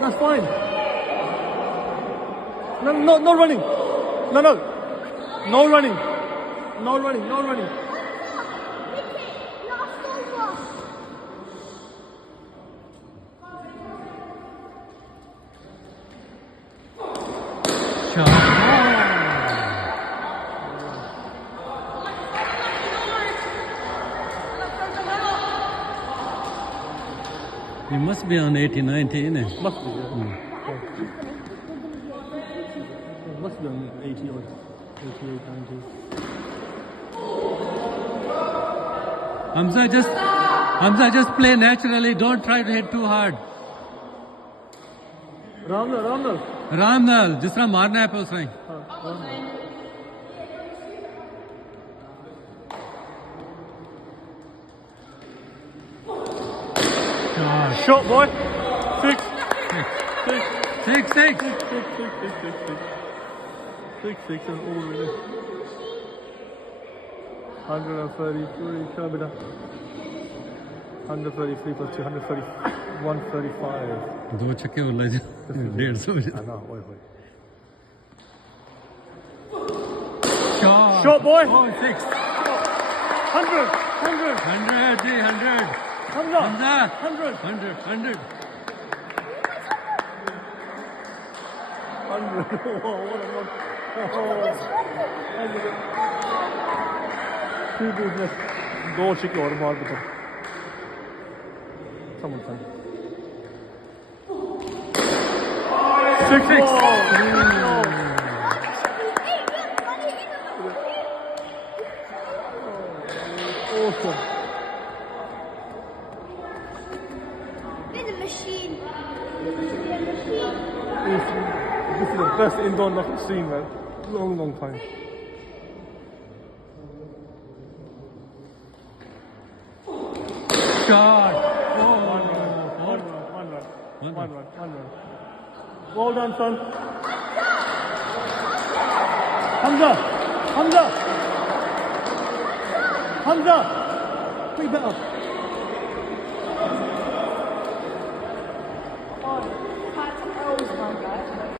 That's fine. No running. No. No running. No running. No running. He must be on 80, 90, isn't it? Must be, yeah. Must be on 80 or 88, 90. Hamza, just play naturally. Don't try to hit too hard. Ramnal. जिस तरह मारना है पे उस तरह. Shot, boy. Six. 6. Six and all the way. 133 kilometer. 133 plus 2, 135. दो छक्के बोला जी 150. I know, wait. Shot, boy. Oh, 6. 100. 100. Hamza. 100. 100. Whoa, what a look. Two balls left. दो छक्के और मार दो. Someone time. 6. Awesome. There's a machine. This is the best indoor knock I've seen, man. Long time. Shot. One run. Well done, son. Hamza. Be better.